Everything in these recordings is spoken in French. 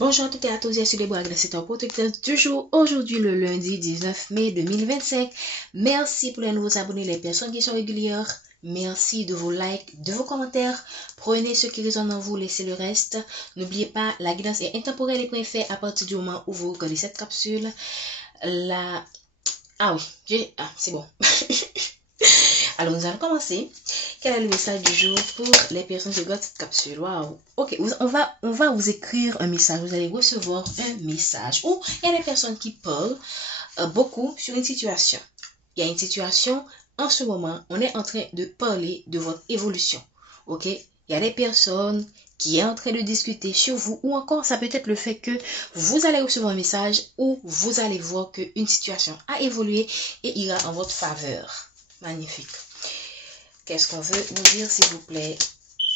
Bonjour à toutes et à tous, je suis Déborah, c'est un protecteur du jour. Aujourd'hui, le lundi 19 mai 2025. Merci pour les nouveaux abonnés, les personnes qui sont régulières. Merci de vos likes, de vos commentaires. Prenez ce qui résonne en vous, laissez le reste. N'oubliez pas, la guidance est intemporelle et préfet à partir du moment où vous regardez cette capsule. C'est bon. Alors, nous allons commencer. Quel est le message du jour pour les personnes qui regardent cette capsule? Waouh. Ok, on va vous écrire un message. Vous allez recevoir un message. Ou il y a des personnes qui parlent beaucoup sur une situation. Il y a une situation, en ce moment, on est en train de parler de votre évolution. Ok? Il y a des personnes qui sont en train de discuter sur vous, ou encore ça peut être le fait que vous allez recevoir un message ou vous allez voir qu'une situation a évolué et ira en votre faveur. Magnifique. Qu'est-ce qu'on veut nous dire, s'il vous plaît,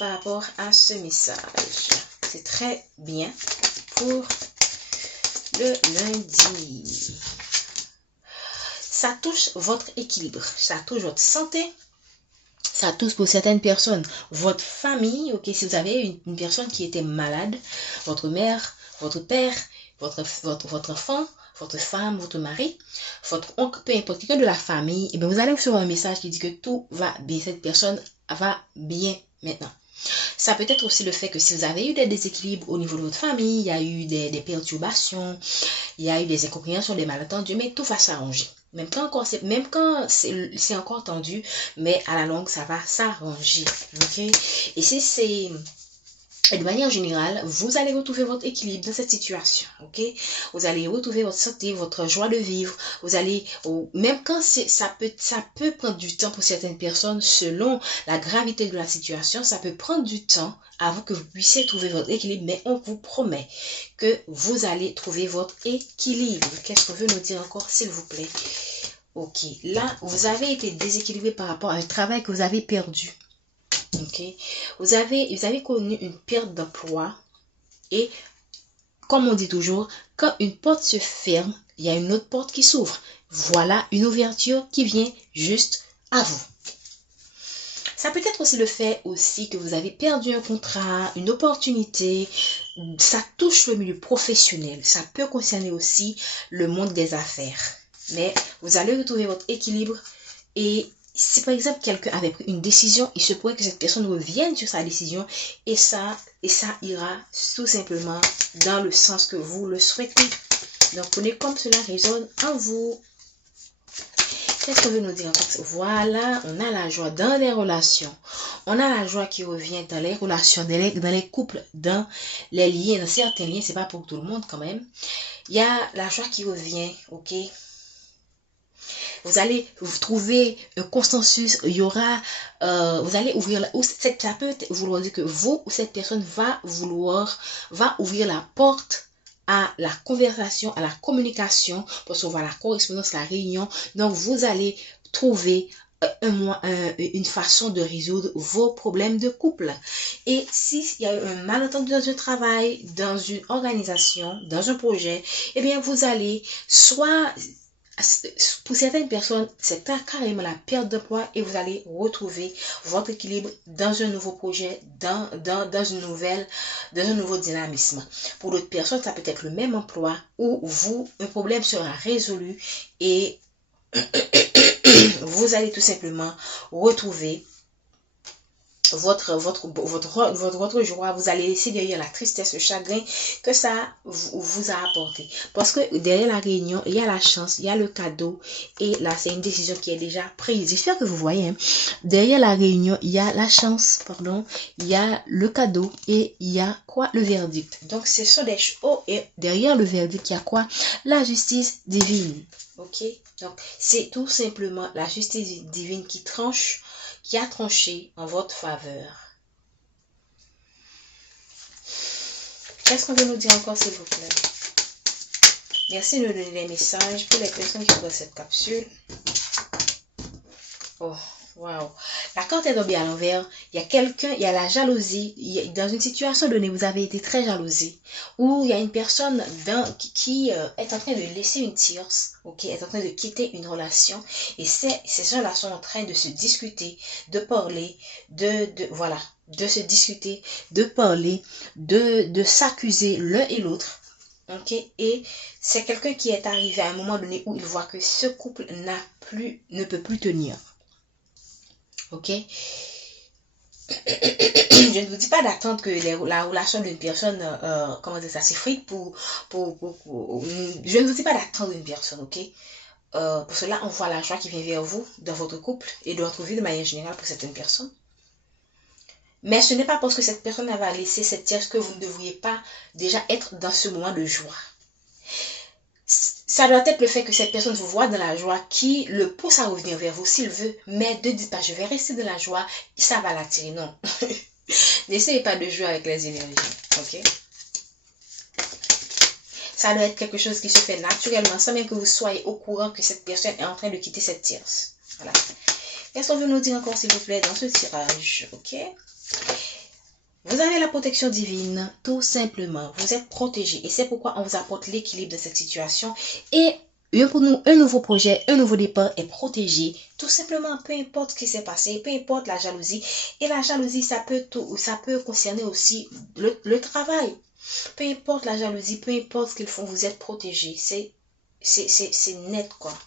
par rapport à ce message? C'est très bien pour le lundi. Ça touche votre équilibre, ça touche votre santé, ça touche pour certaines personnes votre famille. Ok, si vous avez une personne qui était malade, votre mère, votre père, votre enfant, votre femme, votre mari, votre oncle, peu importe, quelqu'un de la famille, et bien vous allez recevoir un message qui dit que tout va bien, cette personne va bien maintenant. Ça peut être aussi le fait que si vous avez eu des déséquilibres au niveau de votre famille, il y a eu des perturbations, il y a eu des incompréhensions, des malentendus, mais tout va s'arranger. Même quand c'est encore tendu, mais à la longue, ça va s'arranger. Okay? Et si c'est... de manière générale, vous allez retrouver votre équilibre dans cette situation, ok? Vous allez retrouver votre santé, votre joie de vivre. Vous allez, même quand ça peut prendre du temps pour certaines personnes, selon la gravité de la situation, ça peut prendre du temps avant que vous puissiez trouver votre équilibre, mais on vous promet que vous allez trouver votre équilibre. Qu'est-ce qu'on veut nous dire encore, s'il vous plaît? Ok, là, vous avez été déséquilibré par rapport à un travail que vous avez perdu. Ok, vous avez connu une perte d'emploi et comme on dit toujours, quand une porte se ferme, il y a une autre porte qui s'ouvre. Voilà une ouverture qui vient juste à vous. Ça peut être aussi le fait aussi que vous avez perdu un contrat, une opportunité. Ça touche le milieu professionnel. Ça peut concerner aussi le monde des affaires. Mais vous allez retrouver votre équilibre et si par exemple quelqu'un avait pris une décision, il se pourrait que cette personne revienne sur sa décision et ça ira tout simplement dans le sens que vous le souhaitez. Donc prenez comme cela résonne en vous. Qu'est-ce qu'on veut nous dire encore? Voilà, on a la joie dans les relations. On a la joie qui revient dans les relations, dans les couples, dans les liens, dans certains liens, c'est pas pour tout le monde quand même. Il y a la joie qui revient, ok? Vous allez vous trouver un consensus, il y aura, vous allez ouvrir, ça peut vouloir dire que vous ou cette personne va ouvrir la porte à la conversation, à la communication, pour voir la correspondance, la réunion. Donc, vous allez trouver une façon de résoudre vos problèmes de couple. Et s'il y a un malentendu dans un travail, dans une organisation, dans un projet, eh bien, vous allez soit... Pour certaines personnes, c'est carrément la perte d'emploi et vous allez retrouver votre équilibre dans un nouveau projet, dans un nouveau dynamisme. Pour d'autres personnes, ça peut être le même emploi où un problème sera résolu et vous allez tout simplement retrouver votre joie. Vous allez laisser derrière la tristesse, le chagrin que ça vous a apporté. Parce que derrière la réunion, il y a la chance, il y a le cadeau. Et là, c'est une décision qui est déjà prise. J'espère que vous voyez. Hein. Derrière la réunion, il y a la chance, il y a le cadeau et il y a quoi? Le verdict. Donc, ce sont des choses. Oh, et derrière le verdict, il y a quoi? La justice divine. Ok? Donc, c'est tout simplement la justice divine qui a tranché en votre faveur. Qu'est-ce qu'on veut nous dire encore, s'il vous plaît? Merci de donner des messages pour les personnes qui regardent cette capsule. Oh, waouh. La carte est tombée à l'envers. Il y a la jalousie. Dans une situation donnée, vous avez été très jalousé. Ou il y a une personne qui est en train de laisser une tierce, ok, est en train de quitter une relation. Et ces gens-là sont en train de se discuter, de parler, voilà. de se discuter, de parler, de s'accuser l'un et l'autre. Ok, et c'est quelqu'un qui est arrivé à un moment donné où il voit que ce couple ne peut plus tenir. Ok, je ne vous dis pas d'attendre que la relation d'une personne, comment dire ça, s'effrite je ne vous dis pas d'attendre une personne, ok. Pour cela, on voit la joie qui vient vers vous dans votre couple et dans votre vie de manière générale pour certaines personnes. Mais ce n'est pas parce que cette personne va laisser cette tierce que vous ne devriez pas déjà être dans ce moment de joie. Ça doit être le fait que cette personne vous voit dans la joie qui le pousse à revenir vers vous s'il veut. Mais ne dites pas, je vais rester dans la joie, ça va l'attirer. Non. N'essayez pas de jouer avec les énergies. Ok? Ça doit être quelque chose qui se fait naturellement, sans même que vous soyez au courant que cette personne est en train de quitter cette tierce. Voilà. Qu'est-ce qu'on veut nous dire encore, s'il vous plaît, dans ce tirage? Ok? Vous avez la protection divine, tout simplement. Vous êtes protégé. Et c'est pourquoi on vous apporte l'équilibre de cette situation. Et pour nous, un nouveau projet, un nouveau départ est protégé. Tout simplement, peu importe ce qui s'est passé, peu importe la jalousie. Et la jalousie, ça peut concerner aussi le travail. Peu importe la jalousie, peu importe ce qu'ils font, vous êtes protégé. C'est net, quoi.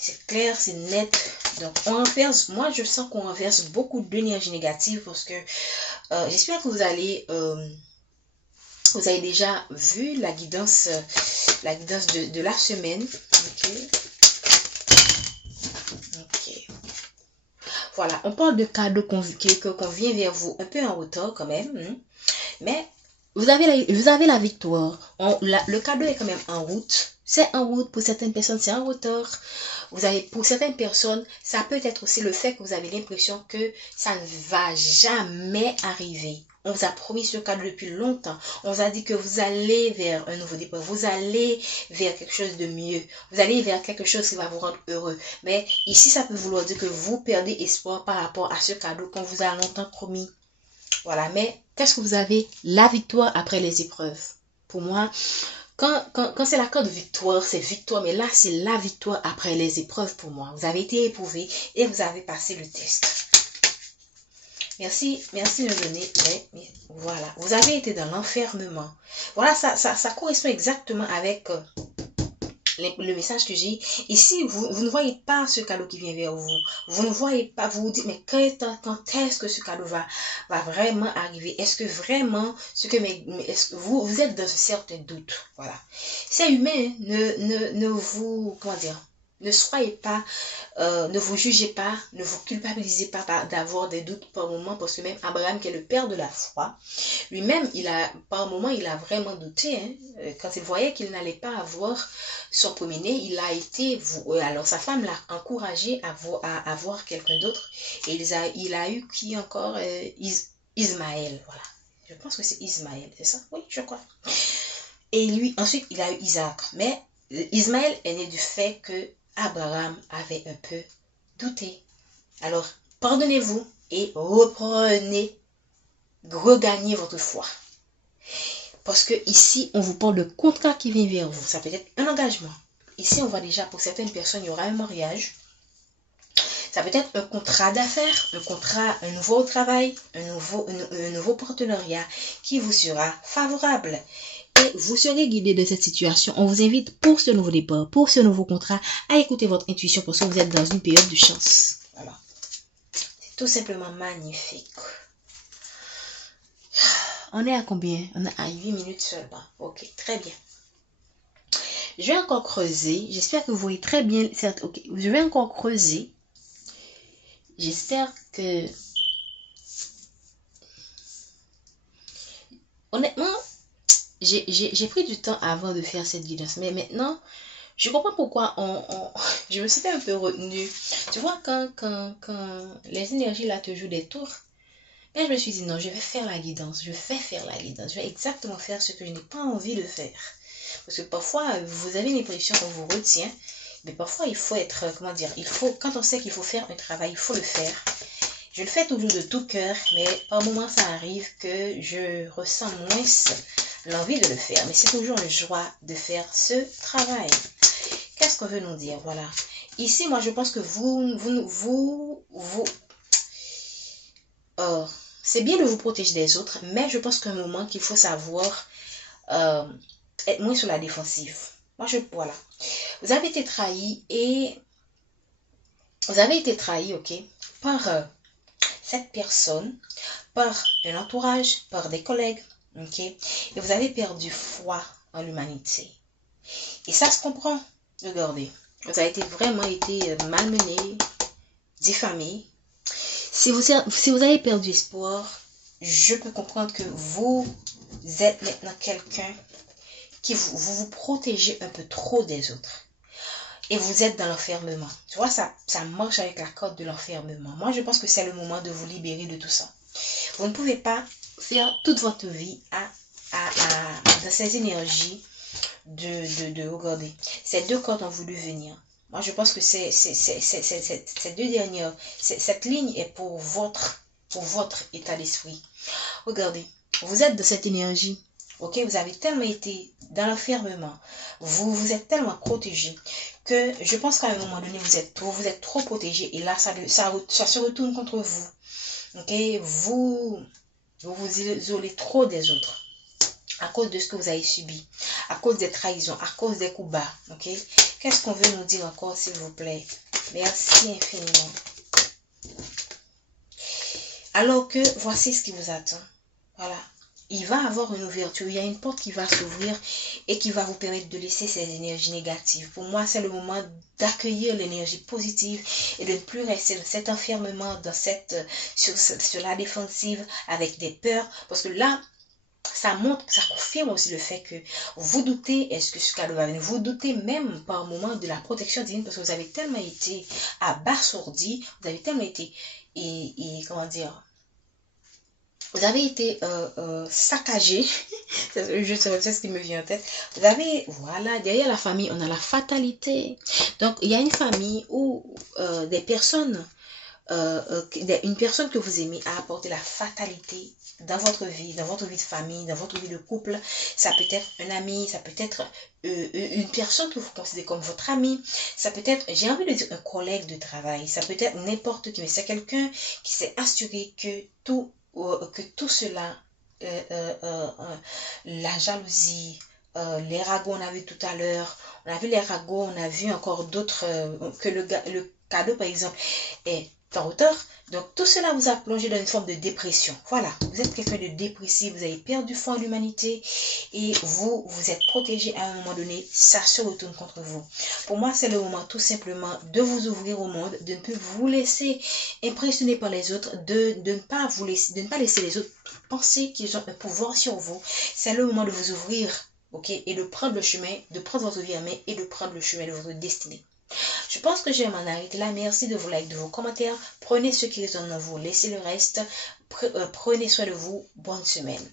C'est clair, c'est net. Donc, moi, je sens qu'on renverse beaucoup d'énergie négative parce que j'espère que vous avez déjà vu la guidance de la semaine. Ok. Voilà, on parle de cadeaux qu'on vient vers vous un peu en retard quand même. Mais vous avez la victoire. Le cadeau est quand même en route. C'est en route pour certaines personnes, c'est en retard. Pour certaines personnes, ça peut être aussi le fait que vous avez l'impression que ça ne va jamais arriver. On vous a promis ce cadeau depuis longtemps. On vous a dit que vous allez vers un nouveau départ. Vous allez vers quelque chose de mieux. Vous allez vers quelque chose qui va vous rendre heureux. Mais ici, ça peut vouloir dire que vous perdez espoir par rapport à ce cadeau qu'on vous a longtemps promis. Voilà, mais qu'est-ce que vous avez? La victoire après les épreuves. Pour moi, quand c'est la carte de victoire, c'est victoire. Mais là, c'est la victoire après les épreuves pour moi. Vous avez été éprouvé et vous avez passé le test. Merci de me donner. Mais voilà, vous avez été dans l'enfermement. Voilà, ça correspond exactement avec le message que j'ai. Ici, vous ne voyez pas ce cadeau qui vient vers vous. Vous ne voyez pas, vous vous dites, mais quand est-ce que ce cadeau va vraiment arriver? Est-ce que vraiment, est-ce que vous êtes dans un certain doute? Voilà. C'est humain, ne vous, comment dire, ne soyez pas, ne vous jugez pas, ne vous culpabilisez pas d'avoir des doutes par moment, parce que même Abraham, qui est le père de la foi, lui-même, par moment, il a vraiment douté. Quand il voyait qu'il n'allait pas avoir son premier-né, il a été, alors sa femme l'a encouragé à avoir quelqu'un d'autre, et il a eu qui encore? Ismaël, voilà. Je pense que c'est Ismaël, c'est ça? Oui, je crois. Et lui, ensuite, il a eu Isaac. Mais Ismaël est né du fait que Abraham avait un peu douté. Alors, pardonnez-vous et regagnez votre foi. Parce que ici, on vous parle de contrat qui vient vers vous. Ça peut être un engagement. Ici, on voit déjà, pour certaines personnes, il y aura un mariage. Ça peut être un contrat d'affaires, un nouveau travail, un nouveau partenariat qui vous sera favorable. Et vous serez guidé de cette situation. On vous invite pour ce nouveau départ, pour ce nouveau contrat, à écouter votre intuition parce que vous êtes dans une période de chance. Voilà. C'est tout simplement magnifique. On est à combien? On est à 8 minutes seulement. Ok, très bien. Je vais encore creuser. J'espère que vous voyez très bien. Ok, je vais encore creuser. J'espère que... Honnêtement, j'ai pris du temps avant de faire cette guidance. Mais maintenant, je comprends pourquoi je me suis un peu retenue. Tu vois, quand les énergies là te jouent des tours, là, je me suis dit, non, je vais faire la guidance. Je vais faire la guidance. Je vais exactement faire ce que je n'ai pas envie de faire. Parce que parfois, vous avez l'impression qu'on vous retient. Mais parfois, il faut être, comment dire, quand on sait qu'il faut faire un travail, il faut le faire. Je le fais toujours de tout cœur, mais par moments, ça arrive que je ressens moins l'envie de le faire. Mais c'est toujours une joie de faire ce travail. Qu'est-ce qu'on veut nous dire? Voilà. Ici, moi, je pense que c'est bien de vous protéger des autres, mais je pense qu'à un moment qu'il faut savoir être moins sur la défensive. Voilà. Vous avez été trahi ok, par cette personne, par un entourage, par des collègues, ok, et vous avez perdu foi en l'humanité. Et ça se comprend. Regardez, vous avez vraiment été malmené, diffamé. Si vous avez perdu espoir, je peux comprendre que vous êtes maintenant quelqu'un qui vous protégez un peu trop des autres. Et vous êtes dans l'enfermement. Tu vois, ça marche avec la corde de l'enfermement. Moi, je pense que c'est le moment de vous libérer de tout ça. Vous ne pouvez pas faire toute votre vie dans ces énergies regardez. Ces deux cordes ont voulu venir. Moi, je pense que ces deux dernières, cette ligne est pour votre état d'esprit. Regardez, vous êtes de cette énergie. Ok, vous avez tellement été dans l'enfermement, vous êtes tellement protégé que je pense qu'à un moment donné, vous êtes trop protégé et là, ça se retourne contre vous. Ok, vous isolez trop des autres à cause de ce que vous avez subi, à cause des trahisons, à cause des coups bas. Ok, qu'est-ce qu'on veut nous dire encore, s'il vous plaît? Merci infiniment. Alors que voici ce qui vous attend. Voilà. Il va avoir une ouverture, il y a une porte qui va s'ouvrir et qui va vous permettre de laisser ces énergies négatives. Pour moi, c'est le moment d'accueillir l'énergie positive et de ne plus rester dans cet enfermement, sur la défensive avec des peurs. Parce que là, ça confirme aussi le fait que vous doutez, est-ce que ce cadeau va venir? Vous doutez même par moment de la protection divine parce que vous avez tellement été abasourdi, vous avez tellement été, comment dire, vous avez été saccagé. C'est ce qui me vient en tête. Vous avez, voilà, derrière la famille, on a la fatalité. Donc, il y a une famille où des personnes, une personne que vous aimez a apporté la fatalité dans votre vie de famille, dans votre vie de couple. Ça peut être un ami, ça peut être une personne que vous considérez comme votre ami. Ça peut être, j'ai envie de dire, un collègue de travail. Ça peut être n'importe qui, mais c'est quelqu'un qui s'est assuré que tout cela, la jalousie, les ragots, on a vu tout à l'heure, on a vu les ragots, on a vu encore d'autres, que le cadeau par exemple est en hauteur. Donc tout cela vous a plongé dans une forme de dépression. Voilà, vous êtes quelqu'un de dépressif, vous avez perdu foi en l'humanité et vous êtes protégé à un moment donné, ça se retourne contre vous. Pour moi, c'est le moment tout simplement de vous ouvrir au monde, de ne plus vous laisser impressionner par les autres, de ne pas laisser les autres penser qu'ils ont un pouvoir sur vous. C'est le moment de vous ouvrir, ok, et de prendre le chemin, de prendre votre vie en main et de prendre le chemin de votre destinée. Je pense que je vais m'en arrêter là. Merci de vos likes, de vos commentaires. Prenez ce qui résonne en vous, laissez le reste. Prenez soin de vous. Bonne semaine.